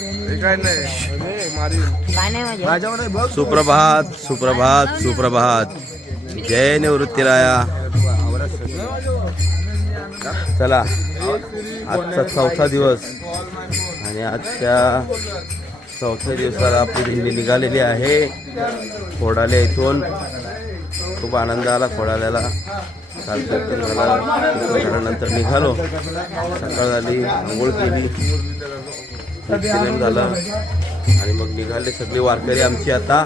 काय नाही सुप्रभात सुप्रभात सुप्रभात. जय निवृत्तीराया. चला आजचा चौथा दिवस. आणि आजच्या चौथ्या दिवसाला आपली दिंडी निघालेली आहे. खोडाल्या इथून. खूप आनंद आला खोडाल्याला. काल झाला झाल्यानंतर निघालो. सकाळ झाली आंघोळ केली. सिनेम झालं. आणि मग निघाले सगळे वारकरी आमची आता.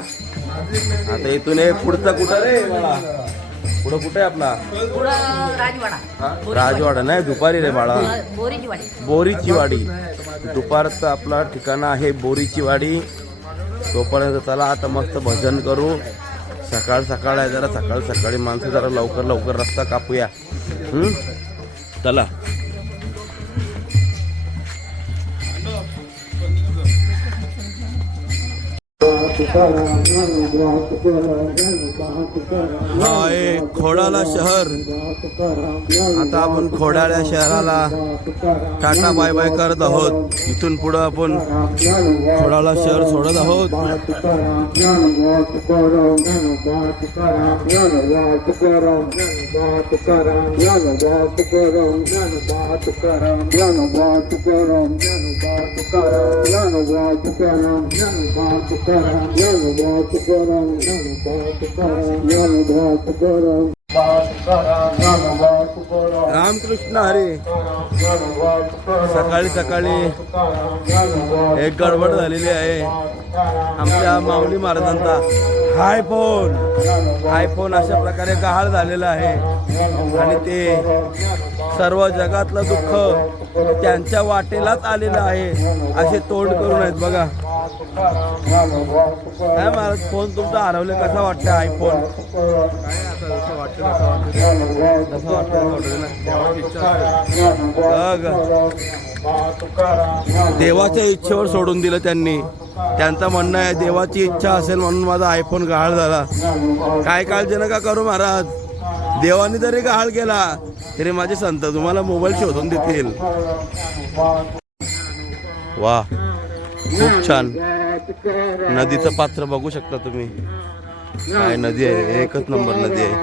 आता इथून हे पुढचा कुठं रे बाळा? पुढं कुठं आहे आपला? राजवाडा. नाही दुपारी रे बाळा. बोरीची वाडी बोरीची वाडी दुपारचं आपला ठिकाण आहे बोरीची वाडी तोपर्यंत चला आता मस्त भजन करू. सकाळ सकाळ आहे जरा सकाळ सकाळी माणसं जरा लवकर लवकर रस्ता कापूया. हम्म? चला. हा एक खोडाला शहर. आता आपण खोडाळ्या शहराला टाटा बाय बाय करत आहोत. इथून पुढं आपण खोडाला शहर सोडत आहोत. रामकृष्ण हरे. सकाळी सकाळी एक गडबड झालेली आहे. आमच्या माऊली महाराजांचा. हाय फोन अशा प्रकारे गहाळ झालेला आहे. आणि ते सर्व जगातलं दुःख त्यांच्या वाटेलाच आलेलं आहे. असे तोंड करून आहेत बघा. काय महाराज फोन तुमचा हरवले कसा वाटतं आयफोन देवाच्या इच्छेवर सोडून दिलं त्यांनी. त्यांचं म्हणणं आहे देवाची इच्छा असेल म्हणून माझा आयफोन गहाळ झाला. काय काळजी नका करू महाराज? देवाने जरी गहाळ केला तरी माझे संत तुम्हाला मोबाईल शोधून देतील. वा. खूप छान. नदीचं पात्र बघू शकता तुम्ही. काय नदी आहे? एकच नंबर नदी आहे.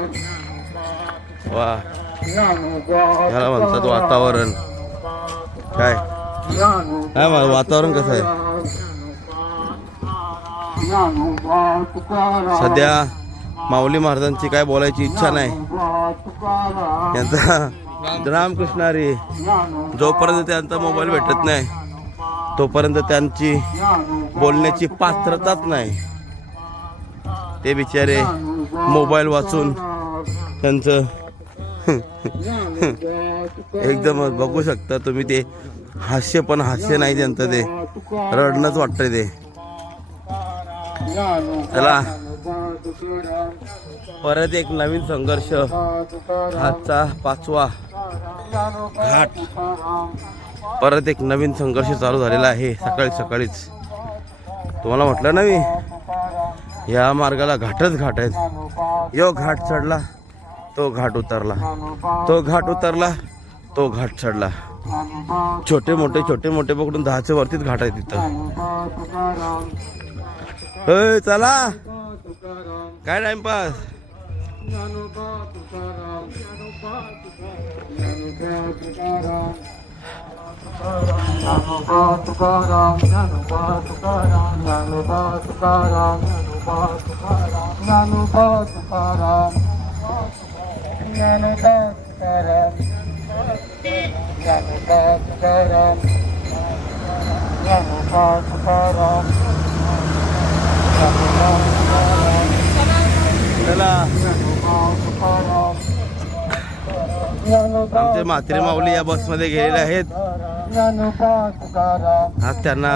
वा. ह्याला म्हणतात वातावरण. काय? काय वातावरण कसं आहे? सध्या माऊली महाराजांची काय बोलायची इच्छा नाही. त्यांचा रामकृष्णारी जोपर्यंत त्यांचा मोबाईल भेटत नाही तोपर्यंत त्यांची बोलण्याची पात्रताच नाही. ते बिचारे मोबाईल वाचून त्यांचं एकदम बघू शकता तुम्ही ते. हास्य पण हास्य नाही त्यांचं ते. रडणंच वाटतंय ते. चला. परत एक नवीन संघर्ष. आजचा पाचवा घाट. परत एक नवीन संघर्ष चालू झालेला आहे. सकाळी सकाळीच. तुम्हाला म्हटलं ना मी? या मार्गाला घाटच घाट आहेत. यो घाट चढला तो घाट उतरला. तो घाट उतरला तो घाट चढला. छोटे मोठे छोटे मोठे पकडून दहाच्या वरतीच घाट आहे तिथं होय चला. काय टाइमपास चला आमचे म्हात्रे माऊली या बसमध्ये गेलेले आहेत. आज त्यांना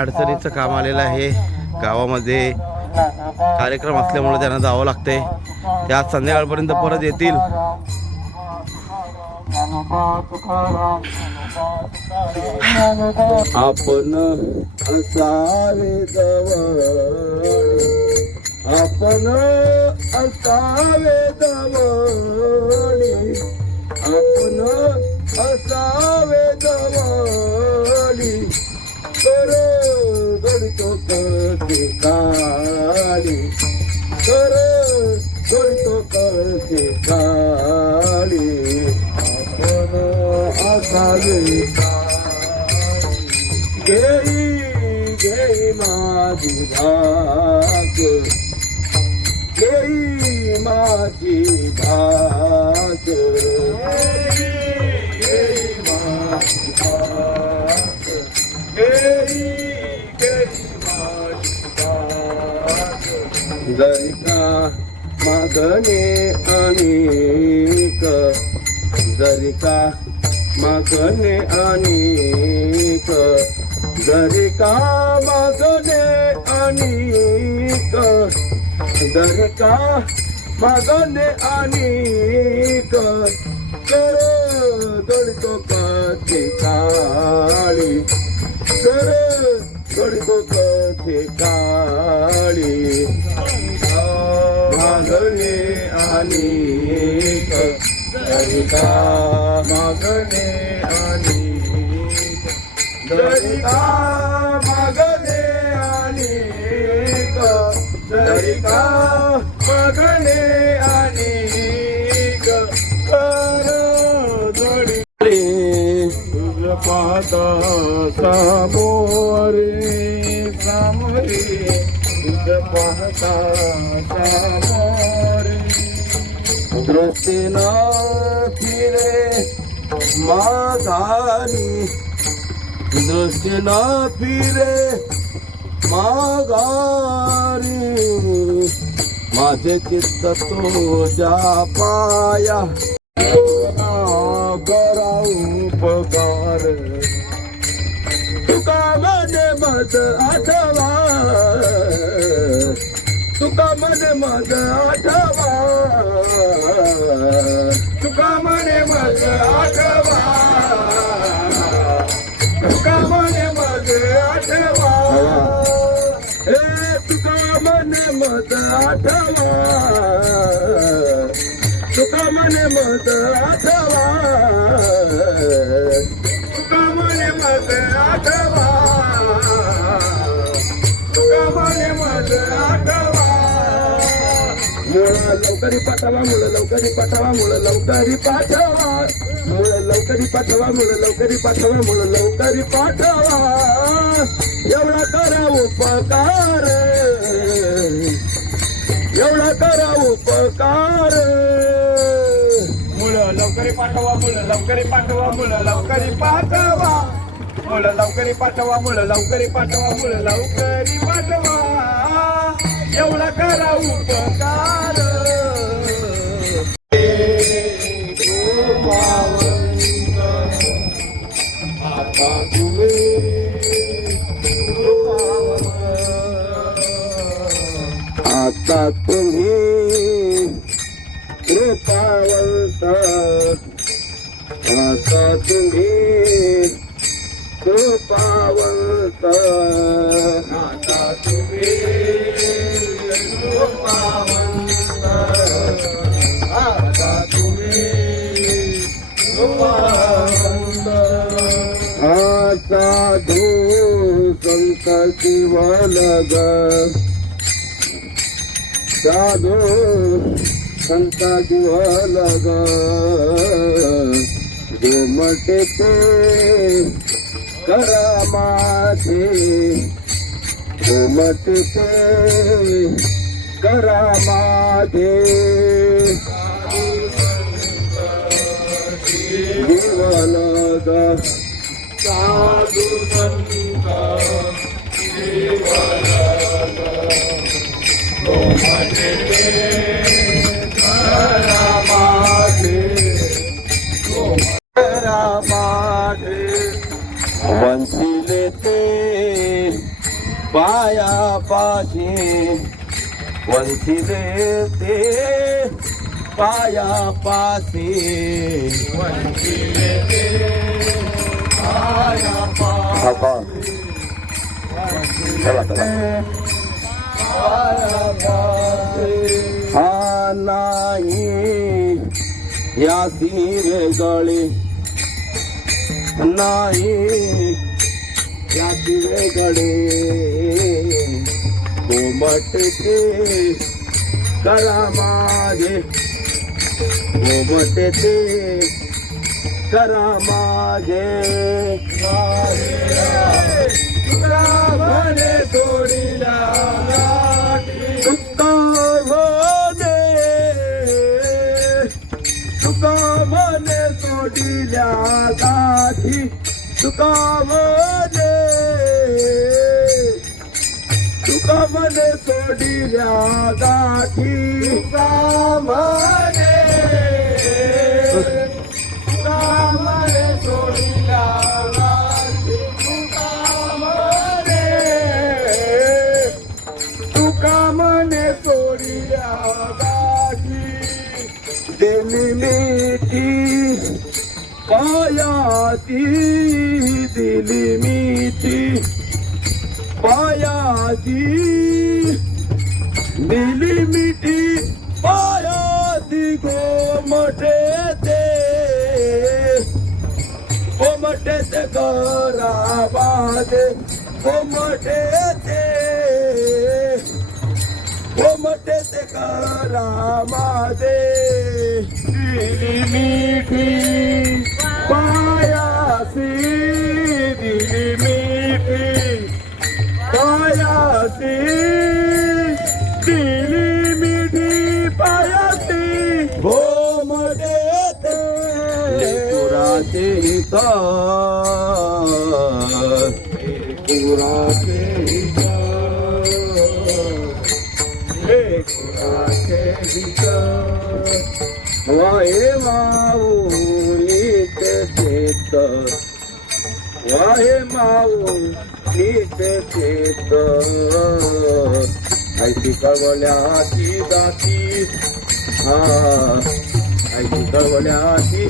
अडचणीचं काम आलेलं आहे. गावामध्ये कार्यक्रम असल्यामुळे त्यांना जावं लागते ते आज संध्याकाळपर्यंत परत येतील. आपण असावे जवळ. आपण असावे जवळ. आपण હસાવે દવાલી કરો ગણતો કરશે કાલી કરો ગણતો કરશે કાલી આપણો હસાવે ગેરી ગેરી માજી ભાગ. ગેરી માજી ભાગ. जरिका भाक मागणे अनेक जरिका मागणे अनेक जरी का मागणे अनेक जरी का मागणे अनेक कर दडतो कथे काळी कर दडतो कथे काळी मागणे आणि दरिका मागणे आणि दरिका मागणे आणि दरिका मागणे तुझ समोरे समोरे तुझ पाहता समोरे दृष्टी न फिरे माघारी दृष्टी न फिरे माघारी माझे चित्त तुझ्या पाया करा उपकार तुका मध्ये मत आठवा. तुका मध्ये मत आठवा. तुका मध्ये मत आठवा. तुका मध्ये मत आठवा. हे तुका मने मत आठवा. तुका मने मत आठवा. लवकरी पाठवा मुलं लवकरी पाठवा मुलं लवकरी पाठवा मुलं लवकरी पाठवा मुलं लवकरी पाठवा मुलं लवकरी पाठवा एवढा करा उपकार एवढा करा उपकार मुलं लवकरी पाठवा मुलं लवकरी पाठवा मुलं लवकरी पाठवा मुलं लवकरी पाठवा मुलं लवकरी पाठवा मुलं लवकरी पाठवा एवढा करा उपकार. आता तुम्ही आता तुम्ही कृपावंत. आता तुम्ही कृपावंत. शिवलग। साधू संता शिवलग गोमटे ते करा माझे गोमटे ते करा माझे शिवलग साधू संत। पाया पाशी। वंशिले ते पाया पाशी। वंशिले ते पाया पाशी। चला चला हा नाही या सिरे गळे नाही या दिवे गळे कोमटते करा माझे कोमटते करा माझे. तुका म्हणे सोडिल्या गाठी. तुका म्हणे तुका म्हणे सोडिल्या गाठी तुका म्हणे तुका म्हणे सोडिल्या गाठी तुका पायाती दिली मिठी. पायाती दिली मिठी. पायाती गोमटे ते. गोमटे ते करा बादे गोमटे ते. गोमटे ते करा मादे दिली मिठी. पायासी दिली मिठी पायासी दिली मिठी पायासी गोमटे ते लेकुराचे कुराचे हे कुराचे वाहे माऊलीत चेत वाहे माऊ नीचे चेत ऐशी कळवल्याची जाती. हा ऐशी कळवल्याची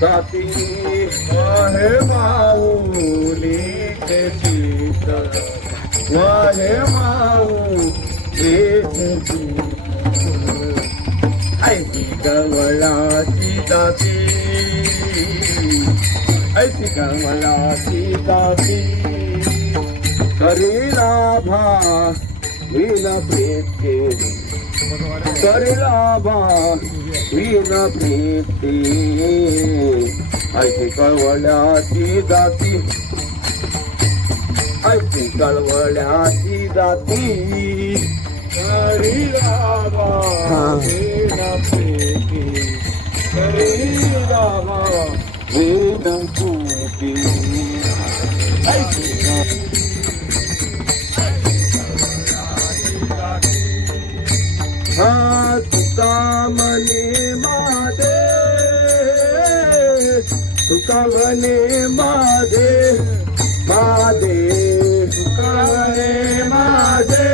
जाती वाहे माऊ नीचे चित वाहे माऊ नीचे चित ऐशी कळवल्याची जाती. ऐशी कळवल्याची जाती करीला भा विना प्रीती। करीला भा विना प्रीती। ऐशी कळवल्याची जाती। ऐशी कळवल्याची जाती हरिरामा वेणा प्रीती। हरिरामा विना प्रीती। हा तुका मने मादे तुका मने मादे मादे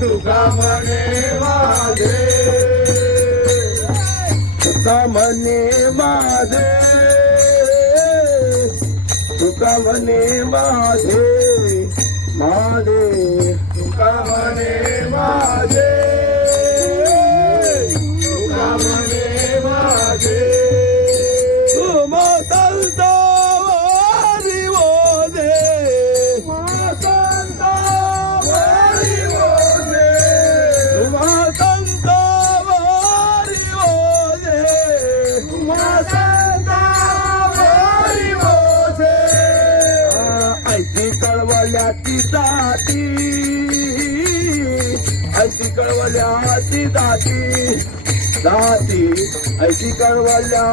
तुकामने माझे तुकामने माझे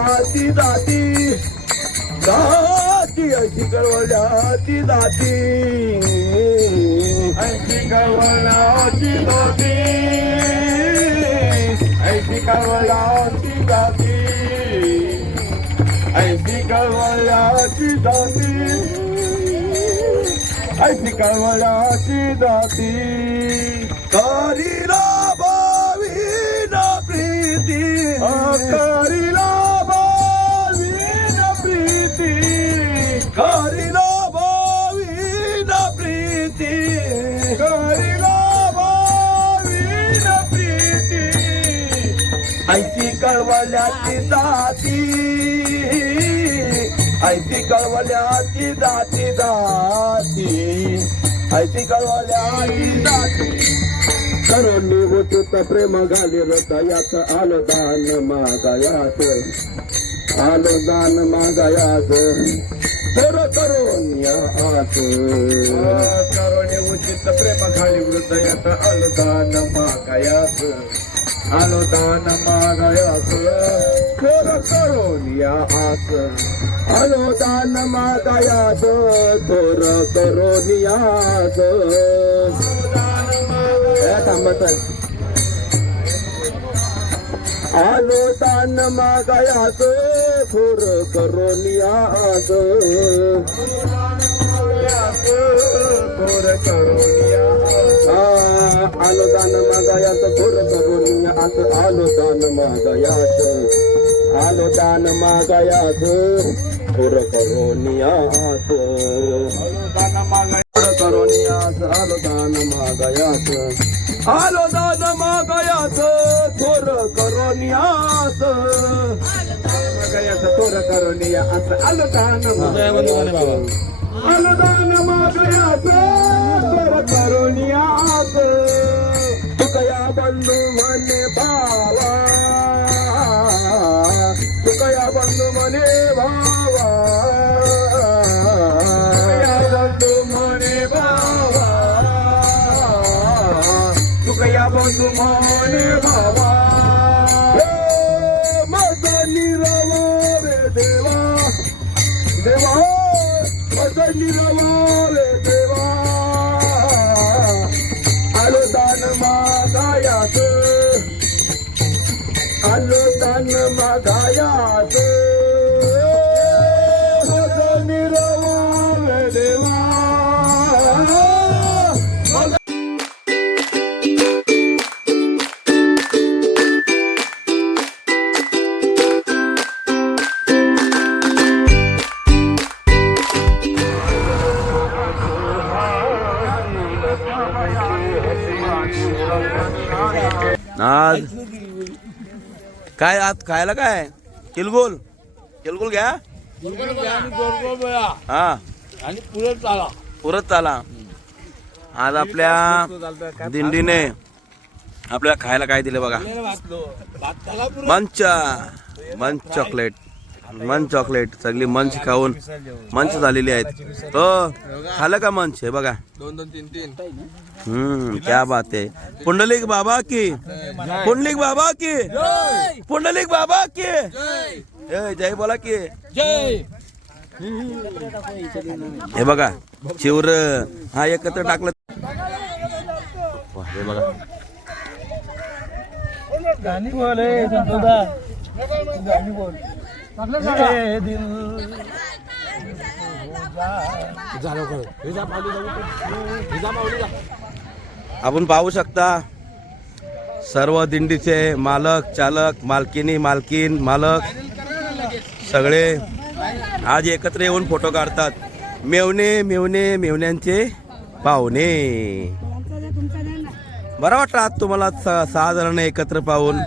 कळवल्याची जाती. जाती अशी कळवल्याची जाती. ऐशी कवलाची जाती. ऐशी कवलाची जाती. ऐशी कवलाची जाती. ऐशी कवलाची जाती. राबावी ना प्रीती. करीला करीला भावीन प्रीती। करीला बावीन प्रीती। ऐशी कळवल्याची जाती। ऐशी कळवल्याची जाती जाती। ऐशी कळवल्याची जाती। करोनी उचित प्रेम घाली हृदयात आलो दान मागायात आलो दान मागायात थोर करोनिया आस करुणे उचित प्रेम खाली हृदयात अलदान मागायास. अलदान मागायास. कर करोनिया आस आलो दान मागायात थोर करोनियास थांबत आलो दान मागायात थोर करोनियास थोर करोनिया आलो दान मागायात थोर करोनियास आलो दान मागायात। आलो दान मागायात थोर करोनियास दान मागाय थोर करोनियास आलो दान मागायात। आलो दान मागायात थोर करोनियास मागायास थोर करोनिया असं अलदान मागायास अलदान मागायास थोर करोनिया तुकया बंधू म्हणे भावा तुका या बंधू म्हणे रे देवा। देवा मदनी रवा रे आज. काय आज खायला काय? किलगोल. किलगोल घ्या. हा. आणि पुढे चाला पुरत चाला आज आपल्या दिंडीने आपल्याला खायला काय दिलं बघा? मंच. मंच चॉकलेट. मंच चॉकलेट सगळी मंच खाऊन मंच झालेली आहेत. हो खाल्लं का मंच? हे बघा. दोन दोन तीन तीन हम्म क्या बात आहे. पुंडलिक बाबा की? पुंडलिक बाबा की? पुंडलिक बाबा की? ए, जय बोला की. जय हे बघा चिवर हा एकत्र टाकलं. हे बघा. गाणी बोल. आपण पाहू शकता सर्व दिंडीचे मालक चालक मालकिनी मालकीन मालक सगळे आज एकत्र येऊन फोटो काढतात. मेवणे मेवणे मेवण्यांचे पाहुणे. बरं वाटतं आज तुम्हाला सहा जणांना एकत्र पाहून.